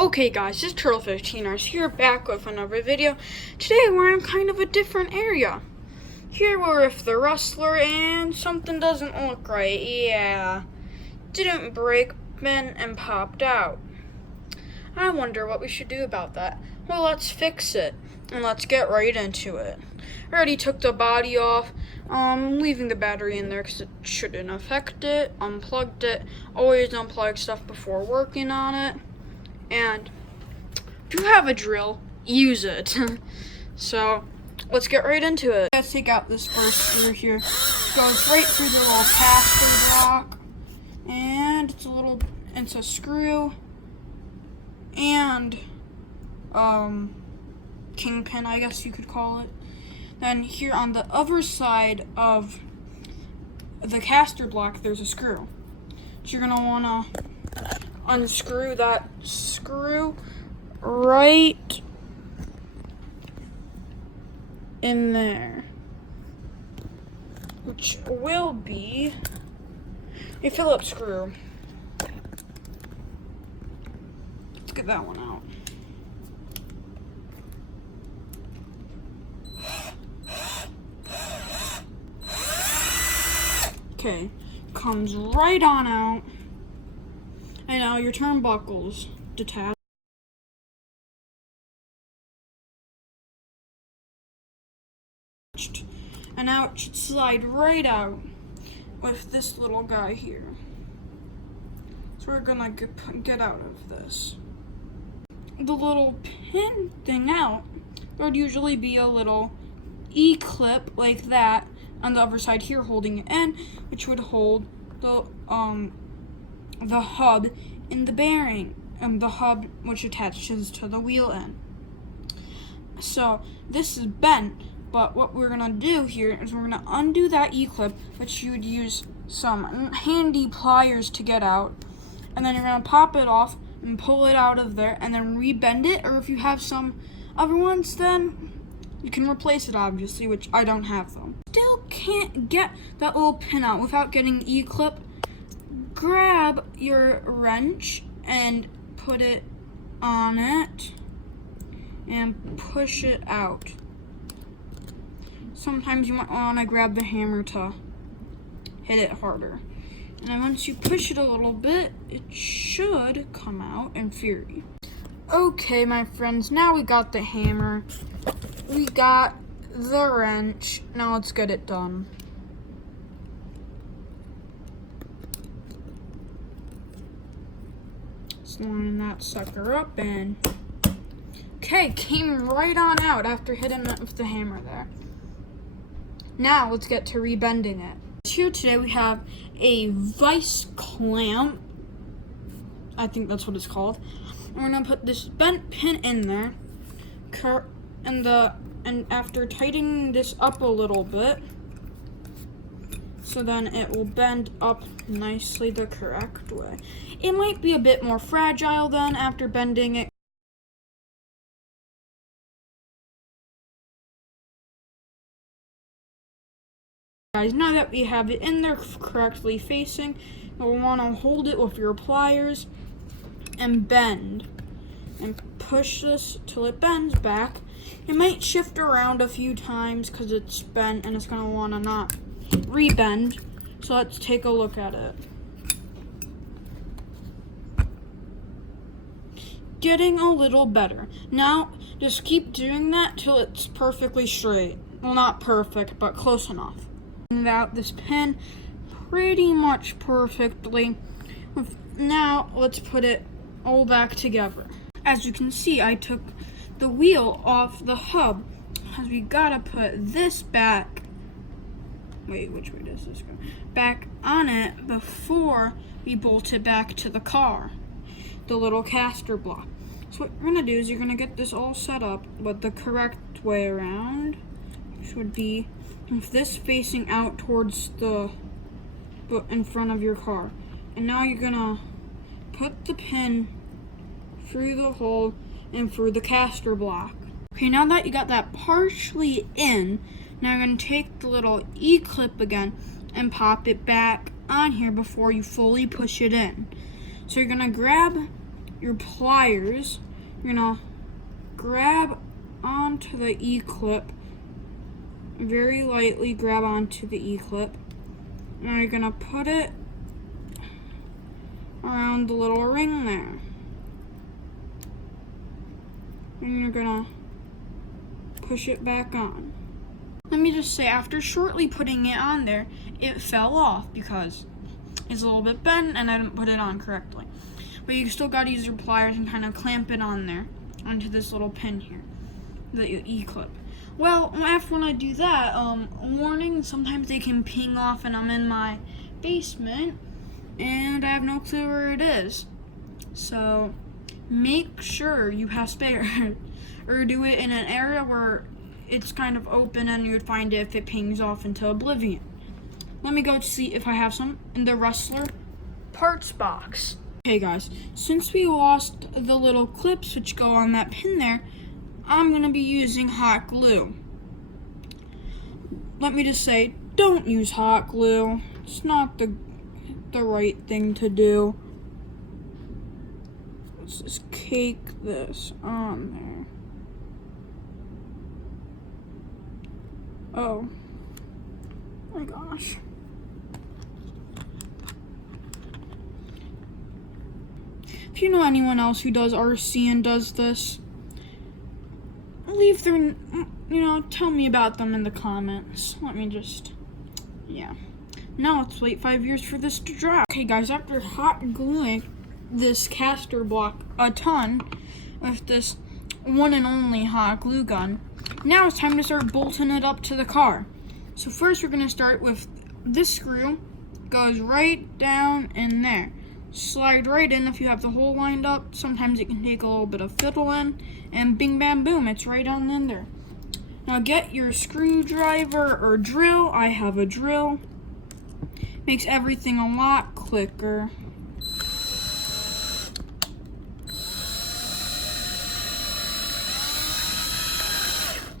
Okay guys, it's Turtle15ers here, back with another video. Today we're in kind of a different area. Here we're with the Rustler and something doesn't look right. Yeah, didn't break, bent, and popped out. I wonder what we should do about that. Well, let's fix it, and let's get right into it. I already took the body off, leaving the battery in there because it shouldn't affect it. Unplugged it. Always unplug stuff before working on it. And if you have a drill, use it. So let's get right into it. Let's take out this first screw here. It goes right through the little caster block, and it's a screw and kingpin, I guess you could call it. Then here on the other side of the caster block, there's a screw. So you're gonna wanna unscrew that screw right in there, which will be a Phillips screw. Let's get that one out. Okay, comes right on out. And now your turnbuckle's detached. And now it should slide right out with this little guy here. So we're gonna get out of this. The little pin thing out, there would usually be a little E-clip like that on the other side here holding it in, which would hold the hub in the bearing, and the hub which attaches to the wheel end. So this is bent, but what we're gonna do here is we're gonna undo that E-clip, which you would use some handy pliers to get out, and then you're gonna pop it off and pull it out of there, and then rebend it, or if you have some other ones, then you can replace it, obviously, which I don't have them. Still can't get that little pin out without getting the E-clip. Grab your wrench and put it on it and push it out. Sometimes you might want to grab the hammer to hit it harder. And then once you push it a little bit, it should come out in theory. Okay, my friends, now we got the hammer. We got the wrench. Now let's get it done. Line that sucker up and okay, came right on out after hitting it with the hammer there. Now let's get to rebending it. Here today we have a vice clamp. I think that's what it's called. And we're gonna put this bent pin in there, and after tightening this up a little bit, so then it will bend up nicely the correct way. It might be a bit more fragile then after bending it. Guys, now that we have it in there correctly facing, you'll want to hold it with your pliers and bend. And push this till it bends back. It might shift around a few times because it's bent and it's going to want to not rebend. So let's take a look at it. Getting a little better. Now just keep doing that till it's perfectly straight. Well, not perfect, but close enough. And out this pin pretty much perfectly. Now let's put it all back together. As you can see, I took the wheel off the hub because we gotta put this back. Wait, which way does this go? Back on it before we bolt it back to the car, the little caster block. So what you're gonna do is you're gonna get this all set up, but the correct way around, which would be with this facing out towards the in front of your car. And now you're gonna put the pin through the hole and through the caster block. Okay, now that you got that partially in, now you're going to take the little E-clip again and pop it back on here before you fully push it in. So you're going to grab your pliers. You're gonna grab onto the E-clip, very lightly grab onto the E-clip. Now you're gonna put it around the little ring there. And you're gonna push it back on. Let me just say, after shortly putting it on there, it fell off because it's a little bit bent and I didn't put it on correctly. But you still gotta use your pliers and kind of clamp it on there, onto this little pin here, the E-clip. Well, after when I do that, warning, sometimes they can ping off and I'm in my basement and I have no clue where it is. So make sure you have spare or do it in an area where it's kind of open and you would find it if it pings off into oblivion. Let me go see if I have some in the Rustler parts box. Okay guys, since we lost the little clips which go on that pin there, I'm gonna be using hot glue. Let me just say, don't use hot glue. It's not the right thing to do. Let's just cake this on there. Oh my gosh. If you know anyone else who does RC and does this, leave their, tell me about them in the comments. Let me just, yeah. Now let's wait 5 years for this to dry. Okay guys, after hot gluing this caster block a ton with this one and only hot glue gun, now it's time to start bolting it up to the car. So first we're gonna start with this screw, goes right down in there. Slide right in if you have the hole lined up. Sometimes it can take a little bit of fiddling, and bing bam boom, it's right on in there. Now get your screwdriver or drill. I have a drill. Makes everything a lot quicker.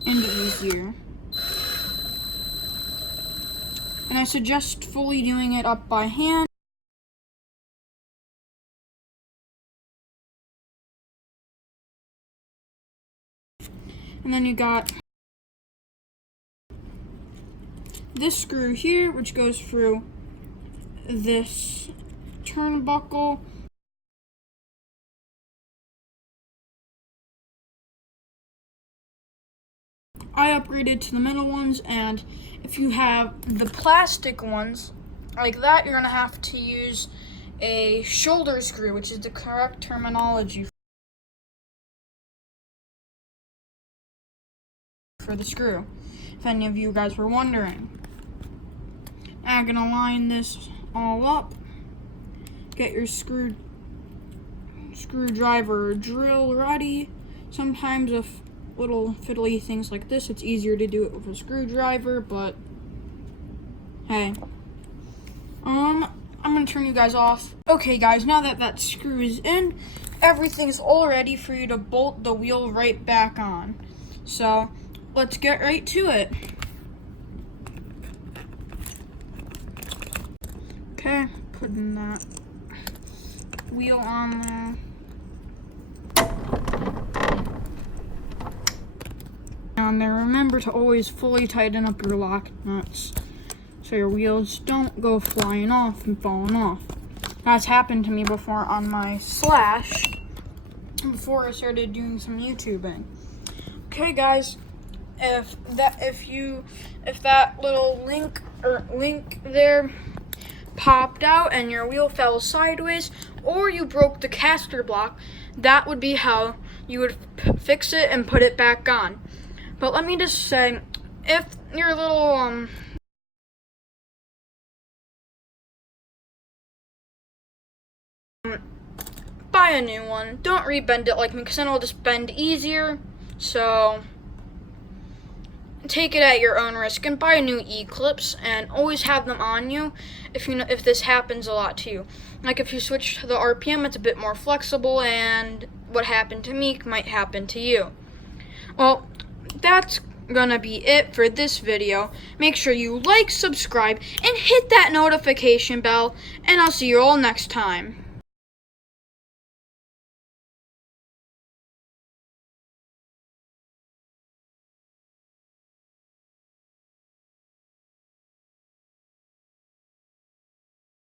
And easier. And I suggest fully doing it up by hand. And then you got this screw here, which goes through this turnbuckle. I upgraded to the middle ones, and if you have the plastic ones like that, you're gonna have to use a shoulder screw, which is the correct terminology for the screw, if any of you guys were wondering. Now I'm gonna line this all up. Get your screwdriver or drill ready. Sometimes with little fiddly things like this, it's easier to do it with a screwdriver, but hey. I'm gonna turn you guys off. Okay guys, now that that screw is in, everything's all ready for you to bolt the wheel right back on. So let's get right to it. Okay, putting that wheel on there. On there, remember to always fully tighten up your lock nuts so your wheels don't go flying off and falling off. That's happened to me before on my Slash before I started doing some YouTubing. Okay guys, if that little link there popped out and your wheel fell sideways, or you broke the caster block, that would be how you would fix it and put it back on. But let me just say, if your little buy a new one. Don't rebend it like me, because then it'll just bend easier. So take it at your own risk and buy new E-clips, and always have them on you if this happens a lot to you. Like if you switch to the RPM, it's a bit more flexible, and what happened to me might happen to you. Well, that's gonna be it for this video. Make sure you like, subscribe, and hit that notification bell, and I'll see you all next time.